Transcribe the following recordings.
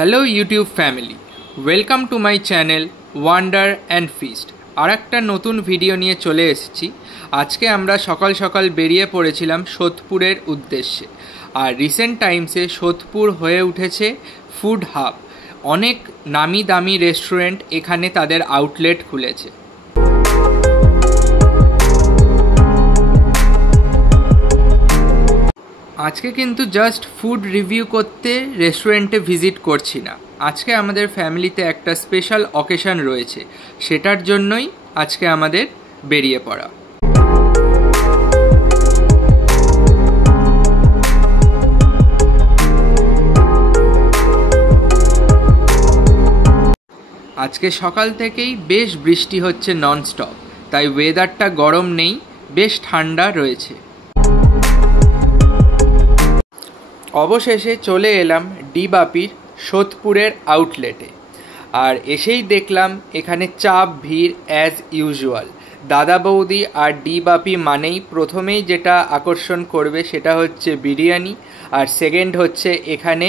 Hello YouTube family, welcome to my channel Wonder and Feast. আর একটা নতুন video নিয়ে চলে এসেছি। আজকে আমরা সকাল সকাল বেরিয়ে পড়েছিলাম সোদপুরের উদ্দেশ্যে। আর রিসেন্ট টাইমসে সোদপুর হয়ে উঠেছে ফুড হাব। অনেক নামি দামি রেস্টুরেন্ট এখানে তাদের আউটলেট খুলেছে। আজকে কিন্তু জাস্ট ফুড রিভিউ করতে রেস্টুরেন্টে ভিজিট করছি না। আজকে আমাদের ফ্যামিলিতে একটা স্পেশাল অকেশন রয়েছে, সেটার জন্যই আজকে আমাদের বেরিয়ে পড়া। আজকে সকাল থেকেই বেশ বৃষ্টি হচ্ছে ননস্টপ, তাই ওয়েদারটা গরম নেই, বেশ ঠান্ডা রয়েছে। অবশেষে চলে এলাম ডি বাপির সোদপুরের আউটলেটে। আর এসেই দেখলাম এখানে চাপ ভিড় অ্যাজ ইউজুয়াল। দাদা বৌদি আর ডি বাপি মানেই প্রথমেই যেটা আকর্ষণ করবে সেটা হচ্ছে বিরিয়ানি, আর সেকেন্ড হচ্ছে এখানে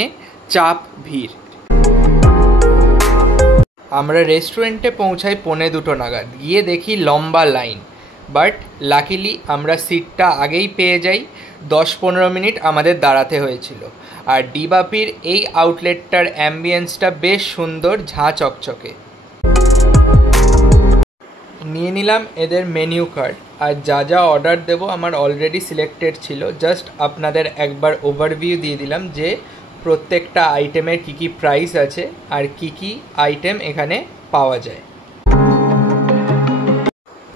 চাপ ভিড়। আমরা রেস্টুরেন্টে পৌঁছাই 1:45 নাগাদ। গিয়ে দেখি লম্বা লাইন, বাট লাকিলি আমরা সিটটা আগেই পেয়ে যাই। 10-15 মিনিট আমাদের দাঁড়াতে হয়েছিল। আর ডি বাপির এই আউটলেটটার অ্যাম্বিয়েন্সটা বেশ সুন্দর, ঝাঁ চকচকে। নিয়ে নিলাম এদের মেনু কার্ড, আর যা যা অর্ডার দেবো আমার অলরেডি সিলেক্টেড ছিল। জাস্ট আপনাদের একবার ওভারভিউ দিয়ে দিলাম যে প্রত্যেকটা আইটেমের কী কী প্রাইস আছে আর কী কী আইটেম এখানে পাওয়া যায়।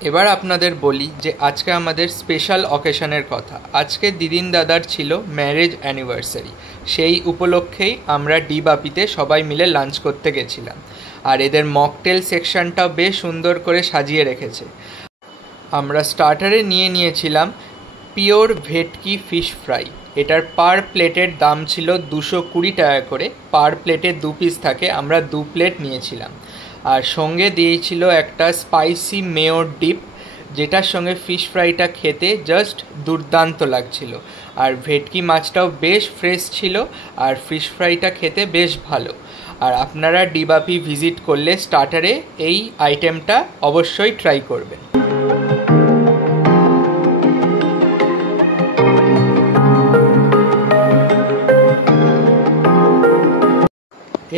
এবার আপনাদের বলি যে আজকে আমাদের স্পেশাল অকেশনের কথা। আজকে দিদিন দাদার ছিল ম্যারেজ অ্যানিভার্সারি। সেই উপলক্ষেই আমরা ডি বাপিতে সবাই মিলে লাঞ্চ করতে গেছিলাম। আর এদের মকটেল সেকশনটাও বেশ সুন্দর করে সাজিয়ে রেখেছে। আমরা স্টার্টারে নিয়েছিলাম পিওর ভেটকি ফিশ ফ্রাই। এটার পার প্লেটের দাম ছিল 220 টাকা করে। পার প্লেটে 2 পিস থাকে, আমরা 2 প্লেট নিয়েছিলাম। আর সঙ্গে দিয়েছিল একটা স্পাইসি মেয়ো ডিপ, যেটার সঙ্গে ফিশ ফ্রাইটা খেতে জাস্ট দুর্দান্ত লাগছিল। আর ভেটকি মাছটাও বেশ ফ্রেশ ছিল, আর ফিশ ফ্রাইটা খেতে বেশ ভালো। আর আপনারা ডি বাপি ভিজিট করলে স্টার্টারে এই আইটেমটা অবশ্যই ট্রাই করবেন।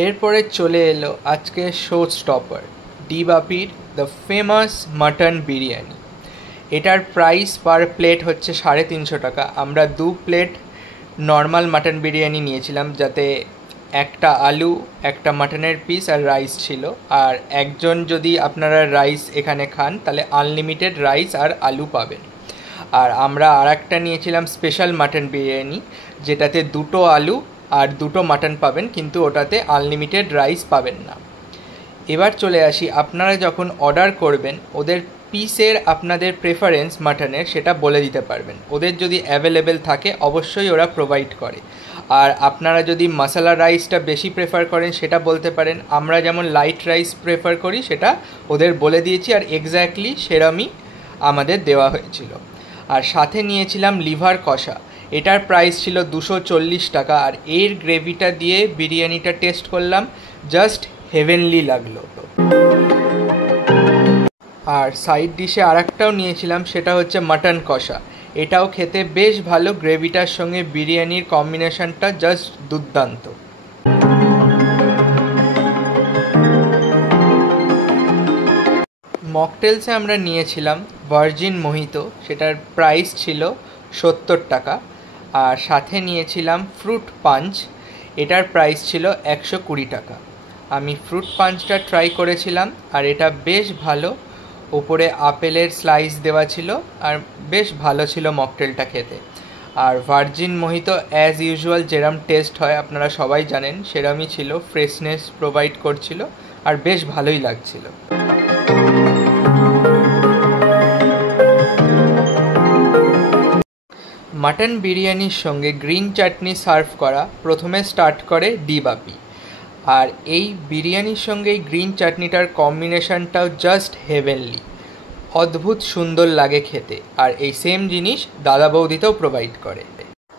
এরপরে চলে এলো আজকে শো স্টপার, ডি বাপির দ্য ফেমাস মাটন বিরিয়ানি। এটার প্রাইস পার প্লেট হচ্ছে 350 টাকা। আমরা 2 প্লেট নর্মাল মাটন বিরিয়ানি নিয়েছিলাম, যাতে একটা আলু, একটা মাটনের পিস আর রাইস ছিল। আর একজন যদি আপনারা রাইস এখানে খান তাহলে আনলিমিটেড রাইস আর আলু পাবেন। আর আমরা আর একটা নিয়েছিলাম স্পেশাল মাটন বিরিয়ানি, যেটাতে 2টো আলু আর 2টো মাটন পাবেন, কিন্তু ওটাতে আনলিমিটেড রাইস পাবেন না। এবার চলে আসি, আপনারা যখন অর্ডার করবেন ওদের পিসের আপনাদের প্রেফারেন্স মাটনের সেটা বলে দিতে পারবেন। ওদের যদি অ্যাভেলেবেল থাকে অবশ্যই ওরা প্রোভাইড করে। আর আপনারা যদি মশলা রাইসটা বেশি প্রেফার করেন সেটা বলতে পারেন। আমরা যেমন লাইট রাইস প্রেফার করি সেটা ওদের বলে দিয়েছি, আর এক্স্যাক্টলি সেরমই আমাদের দেওয়া হয়েছিল। আর সাথে নিয়েছিলাম লিভার কষা। এটার প্রাইস ছিল 240 টাকা। আর এর গ্রেভিটা দিয়ে বিরিয়ানিটা টেস্ট করলাম, জাস্ট হেভেনলি লাগলো। আর সাইড ডিশে আর একটাও নিয়েছিলাম, সেটা হচ্ছে মাটন কষা। এটাও খেতে বেশ ভালো, গ্রেভিটার সঙ্গে বিরিয়ানির কম্বিনেশনটা জাস্ট দুর্দান্ত। মকটেলসে আমরা নিয়েছিলাম ভার্জিন মোহিতো, সেটার প্রাইস ছিল 70 টাকা। আর সাথে নিয়েছিলাম ফ্রুট পাঞ্চ, এটার প্রাইস ছিল 120 টাকা। আমি ফ্রুট পাঞ্চটা ট্রাই করেছিলাম, আর এটা বেশ ভালো। ওপরে আপেলের স্লাইস দেওয়া ছিল, আর বেশ ভালো ছিল মকটেলটা খেতে। আর ভার্জিন মোহিতো অ্যাজ ইউজুয়াল যেরম টেস্ট হয় আপনারা সবাই জানেন সেরমই ছিল, ফ্রেশনেস প্রোভাইড করছিল, আর বেশ ভালোই লাগছিল। মাটন বিরিয়ানির সঙ্গে গ্রিন চাটনি সার্ভ করা প্রথমে স্টার্ট করে ডি বাপি। আর এই বিরিয়ানির সঙ্গে এই গ্রিন চাটনিটার কম্বিনেশনটাও জাস্ট হেভেনলি, অদ্ভুত সুন্দর লাগে খেতে। আর এই সেম জিনিস দাদা বৌদিতেও প্রোভাইড করে।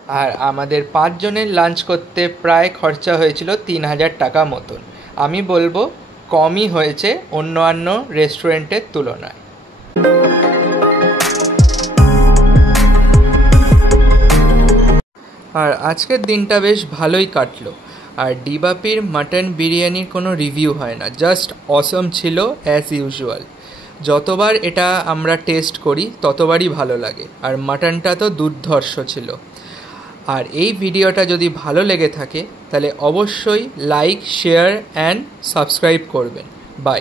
আর আমাদের 5 জনের লাঞ্চ করতে প্রায় খরচা হয়েছিল 3000 টাকা মতন। আমি বলবো কমই হয়েছে অন্যান্য রেস্টুরেন্টের তুলনায়। আর আজকের দিনটা বেশ ভালোই কাটলো। আর ডিবাপির মাটন বিরিয়ানির কোনো রিভিউ হয় না, জাস্ট অসম ছিল অ্যাজ ইউজুয়াল। যতবার এটা আমরা টেস্ট করি ততবারই ভালো লাগে, আর মাটনটা তো দুর্ধর্ষ ছিল। আর এই ভিডিওটা যদি ভালো লেগে থাকে তাহলে অবশ্যই লাইক, শেয়ার অ্যান্ড সাবস্ক্রাইব করবেন। বাই।